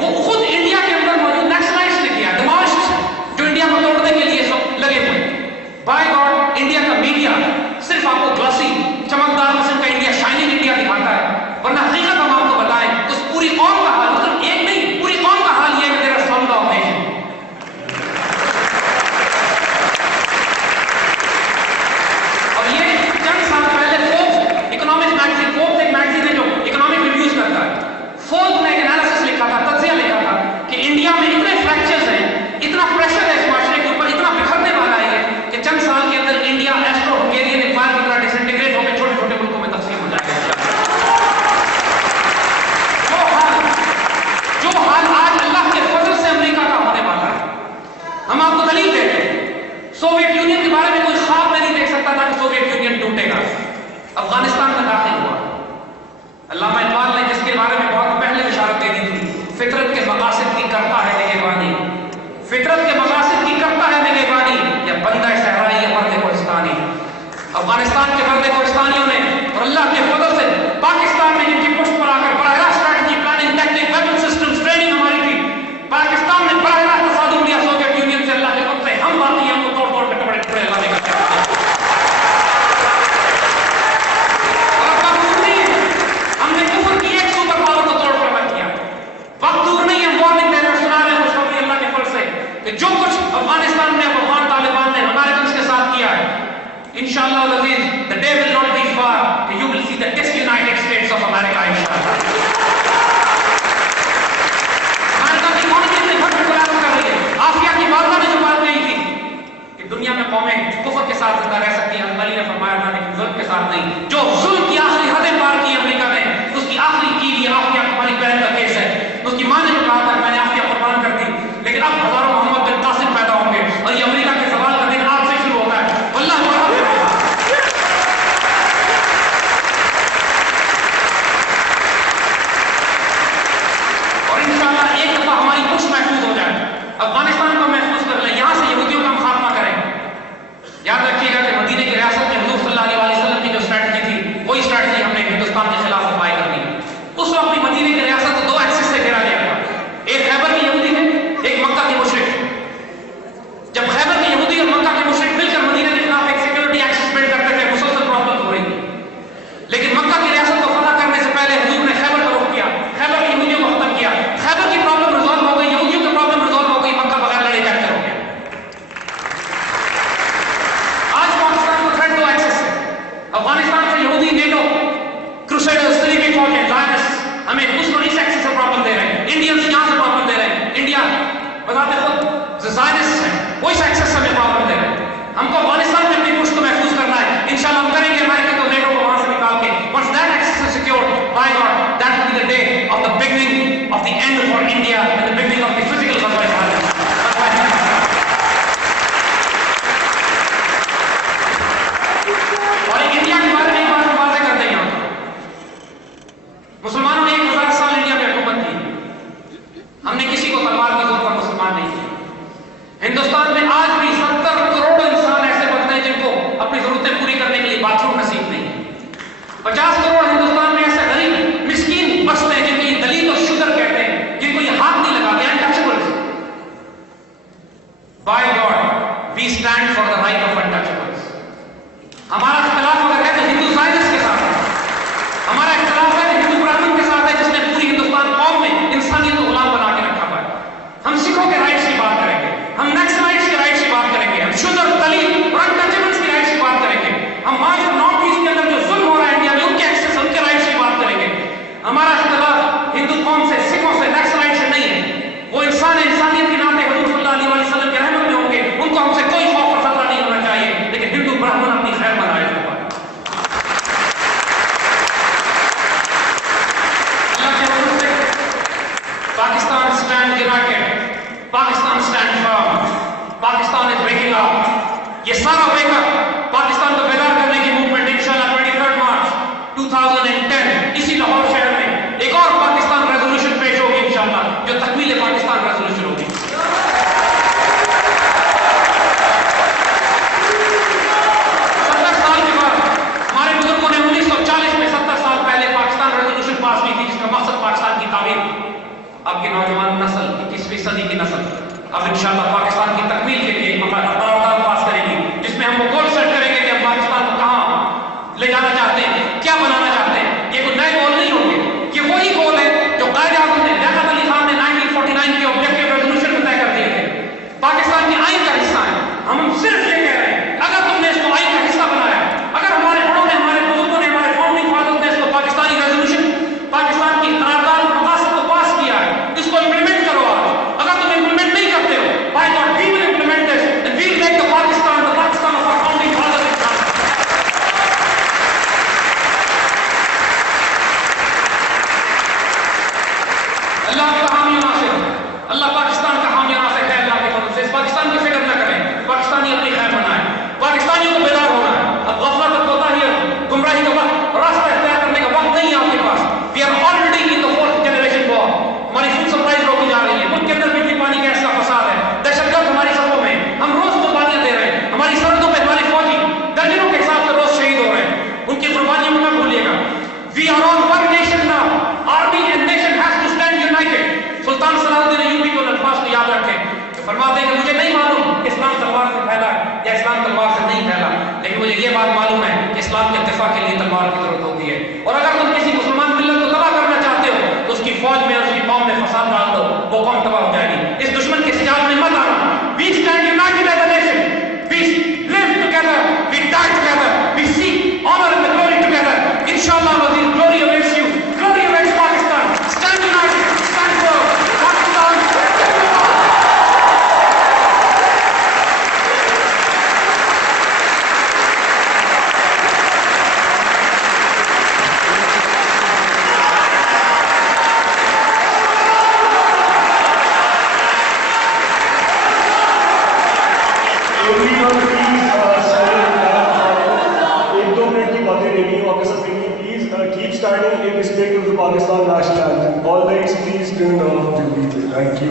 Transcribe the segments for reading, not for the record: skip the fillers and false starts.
وہ خود انڈیا کے اندر موجود نیشنلائٹس نے کیا، ڈیمالشڈ، جو انڈیا کو توڑنے کے لیے سب لگے ہوئے. بائی گاڈ انڈیا کا میڈیا صرف آپ کو گلوسی چمکدار قسم کا انڈیا، شائننگ انڈیا دکھاتا ہے، ورنہ حقیقت ہم آپ کو بتائیں اس پوری قوم کا حال، مطلب ایک نہیں پوری قوم کا حال یہ ہے کہ تیرا سامنا ہوتے ہیں. اور یہ چند سال پہلے فوربس اکنامک میگزین، فوربس ایک میگزین ہے جو اکنامک ریویوز کرتا ہے، فوربس نے ایک انالیسس لکھا تھا، تجزیہ لکھا تھا کہ انڈیا میں اتنے فریکچرز ہیں، اتنا پریشر ہے اس معاشرے کے اوپر، اتنا بکھرنے والا ہے کہ چند سال کے اندر انڈیا ایسٹرو ہنگیرین ایمپائر کی طرح ڈسنٹیگریٹ ہو کے چھوٹے چھوٹے ملکوں میں تقسیم ہو جائے گا. جو حال آج اللہ کے فضل سے امریکہ کا ہونے والا ہے، ہم آپ کو دلیل دیتے ہیں. سوویت یونین کے بارے میں کوئی خواب میں نہیں دیکھ سکتا تھا کہ سوویت یونین ٹوٹے گا. افغانستان میں داخل ہوا. علامہ اقبال نے جس کے بارے میں بہت پہلے بشارت دے دی تھی، فطرت کے مقاصد کی کرتا ہے نگہبانی، فطرت کے مقاصد کی کرتا ہے نگہبانی، یا بندہ صحرائی یا مرد کوہستانی. افغانستان کے مرد کوہستانیوں نے اور اللہ کے فضل سے پاکستان میں جن کی پشت پر آ کر براہ راست strategy, planning, technique, weapon systems, training ہماری تھی، پاکستان نے براہ راست تصادم لیا سوویت یونین سے. اللہ کے فضل سے ہم باقی ہم کو توڑ توڑ کے ٹکڑے ٹکڑے اللہ نے کر دیا. اور اب بات دور نہیں ہے، ہم نے کفر کی ایک سپر پاور کو توڑ کر رکھ دیا. وقت دور نہیں ہے، وارننگ دے رہے سنا رہے خوشخبری اللہ کے فضل سے کہ جو کچھ افغانستان میں افغان طالبان نے امریکنز کے ساتھ کیا ہے، انشاءاللہ العزیز the day will not be far that you will see the disunited states of America inshallah. امریکہ کی اکانومی سے گھٹ کر رہی ہے. آسیہ کی والدہ نے جو بات کہی تھی کہ دنیا میں قومیں کفر کے ساتھ زندہ رہ سکتی ہیں، علی نے فرمایا نہ، لیکن ظلم کے ساتھ نہیں. جو ظلم کی آخری حدیں پار کی امریکہ نے، اس کی آخری کی یہ آفیہ ہماری بہن کا کیس ہے. اس کی ماں نے جو کہا تھا میں نے آفیہ قربان کر دی، لیکن اب ہزاروں محمد بن قاسم پیدا ہوں گے اور یہ امریکہ کے زوال کا دن آج سے شروع ہوتا ہے. واللہ اور انشاءاللہ ایک دفعہ ہماری کچھ محفوظ ہو جائے، افغانستان کو محفوظ کر لیں، یہاں سے یہودیوں کا ہم خاتمہ کریں. یاد رکھیے گا کہ مدینے کی ریاست میں حضور صلی اللہ علیہ وسلم کی جو اسٹریٹجی تھی، وہی اسٹریٹجی ہم نے ہندوستان کے خلاف اپلائی کر دی. اس وقت بھی مدینے کی ریاست کو دو ایکسس سے گھیرا گیا تھا، ایک خیبر کے یہودی ہے، ایک مکہ کے مشرک. جب خیبر کے یہودی اور مکہ کے مشرک مل کر مدینے کے خلاف ایک سیکورٹی ایکسس بلڈ کرتے تھے، مسلسل پرابلم ہو رہی تھی. لیکن مکہ کی ریاست کو فتح کرنے سے پہلے حضور نے خیبر کا رخ کیا، خیبر کے یہودیوں کو ختم کیا. خیبر کی پرابلم ریزالو ہو گئی، یہودیوں کی پرابلم ریزالو ہو گئی، مکہ بغیر لڑے کیپچر ہو گیا. آج پاکستان کو تھریٹ دو ایکسس ہے، افغانستان سے یہودی، نیٹو، کروسیڈرز، سلیبی فوجیں، زائنسٹ ہمیں اس ایکسس سے پرابلم دے رہے ہیں، انڈینز یہاں سے پرابلم دے رہے ہیں. انڈیا بذات خود زائنسٹ ہے، وہ اس ایکسس سے ہمیں پرابلم دے رہے ہیں. ہم کو افغانستان میں اپنی پشت کو محفوظ کرنا ہے، انشاءاللہ ہم کریں گے. امریکہ کو، نیٹو کو وہاں سے نکال کے once that access is secured, by God, that will be the day of the beginning of the end for India and the beginning of the physical Ghazwa-e-Khalid. اور ایک انڈیا کے بارے میں ایک بات واضح کر دیں یہاں، مسلمانوں نے 1000 سال انڈیا میں حکومت کی، ہم نے کسی کو تلوار کے زور پر مسلمان نہیں کیا. ہندوستان میں آج بھی 70 کروڑ انسان ایسے بنتے ہیں جن کو اپنی ضرورتیں پوری کرنے کے لیے باتھ روم نصیب نہیں. 50 کروڑ ہندوستان میں ایسے غریب مسکین بستے ہیں جن کو یہ دلیل اور شگر کہتے ہیں، جن کو یہ ہاتھ نہیں لگاتے، untouchables. By God we stand for the right of untouchables. ہمارا اختلاف اگر ہے تو ہندو زائنسٹ کے ساتھ ہے، ہمارا اختلاف ہے تو ہندو برہمن کے ساتھ ہے جس نے پوری ہندوستان قوم میں انسانیت کو غلام بنا کے رکھا ہوا ہے. ہم سکھوں کے رائٹس کی بات کریں گے، ہم نیشنلائٹس کے رائٹس کی بات کریں گے، ہم شودر، دلت اور انٹچبلز کی رائٹس کی بات کریں گے. ہم آج نارتھ ایسٹ کے اندر جو ظلم ہو رہا ہے انڈیا میں ان کے ایکسس، ان کے رائٹس کی بات کریں گے. ہمارا اختلاف ہندو قوم سے، سکھوں سے، نیشنلائٹ سے نہیں ہے. وہ انسان انسانیت کے ناطے حضور صلی اللہ علیہ وسلم کے رحمت میں ہوں گے، ان کو ہم سے کوئی خوف اور خطرہ نہیں ہونا چاہیے. لیکن ہندو برہمن اپنی خیر بنائے. Pakistan stands united. Pakistan stands firm. Pakistan is waking up. یہ سارا wake up پاکستان کو بیدار کرنے کی موومنٹ انشاءاللہ 23 مارچ 2010 اسی لاہور شہر میں ایک اور پاکستان ریزولوشن پیش ہوگی انشاءاللہ، جو تکمیل پاکستان ریزولوشن ہوگی. 70 سال کے بعد ہمارے بزرگوں نے 1940 میں 70 سال پہلے پاکستان ریزولوشن پاس کی تھی، جس کا مقصد پاکستان کی تعمیر. آپ کی نوجوان نسل 21ویں صدی کی نسل اب انشاءاللہ پاکستان کی تکمیل کے لیے قرارداد پاس کرے گی، جس میں ہم وہ گول سیٹ کریں گے کہ ہم پاکستان کو کہاں لے جانا چاہتے ہیں، کیا بنانا چاہتے ہیں. یہ کوئی نئے گول نہیں ہوں گے، یہ وہی گول ہے جو قائد اعظم نے لیاقت علی خان نے 1949 کے آبجیکٹو ریزولوشن میں طے کر دیے تھے. پاکستان کی آئین کا حصہ ہے. ہم صرف یہ کہہ رہے ہیں اگر تم نے اس کو آئین کا حصہ بنایا، اگر ہمارے بڑوں نے، ہمارے بزرگوں نے، ہمارے فاؤنڈنگ فادرز نے اس کو پاکستانی ریزولوشن، پاکستان کی قرارداد مقاصد کو پاس کیا ہے، اس کو امپلیمنٹ کرو. آج اگر تم امپلیمنٹ نہیں کرتے ہو، by God we will implement this and we will make the Pakistan of our founding fathers. اللہ کا حامی ناصر، اللہ پاکستان کا حامی ناصر ہے. اللہ کے فضل سے اس پاکستان کی فکر نہ کریں، پاکستانی اپنی خیر بنائیں. پاکستانیوں کو بیدار ہونا ہے. اب غفلت اور کوتاہی، گمراہی کا وقت، راستہ اختیار کرنے کا وقت نہیں ہے آپ کے پاس. We are already in the 4th generation war. ہماری فوڈ سپلائز روکی جا رہی ہے، ملک کے اندر بجلی پانی گیس کا فساد ہے، دہشت گرد ہماری صفوں میں، ہم روز قربانیاں دے رہے ہیں. ہماری سرحدوں پہ ہماری فوجی درجنوں کے حساب سے روز شہید ہو رہے ہیں. ان کی قربانیوں کو نہ بھولیے گا. We are on one nation now. Army and nation has to stand united. سلطان صلاح الدین ایوبی کو الفاظ کو یاد رکھیں، فرماتے ہیں کہ مجھے نہیں معلوم کہ اسلام تلوار سے پھیلا ہے یا اسلام تلوار سے نہیں پھیلا، لیکن مجھے یہ بات معلوم ہے کہ اسلام کے دفاع کے لیے تلوار کی ضرورت ہوتی ہے. اور اگر تم کسی مسلمان ملت کو تباہ کرنا چاہتے ہو تو اس کی فوج میں اور اس کی قوم میں فساد ڈال دو، وہ قوم تباہ ہو جائے گی. اس دشمن کے سجال میں مت آنا. We stand united as a nation. We live together. We die together. We seek honor and the glory together. Inshallah, Wazir, glory awaits you. Glory awaits Pakistan. Stand united. Stand firm. Pakistan. Pakistan national anthem. All lights please turn off to beat it. Thank you.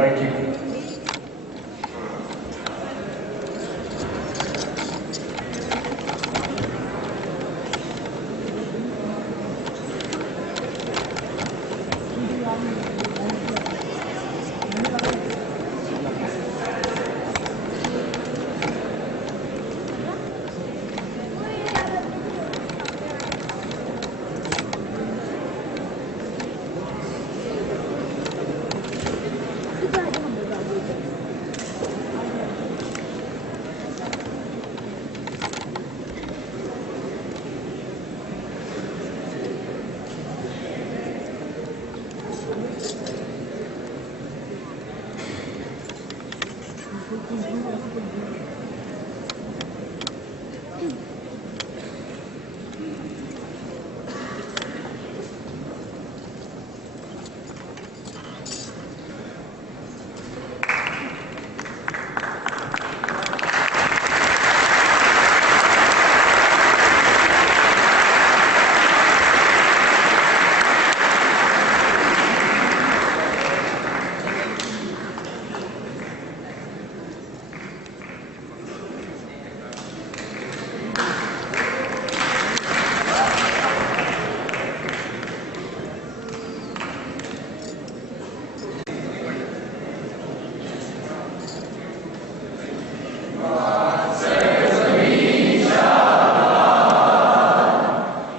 Thank you. Thank you.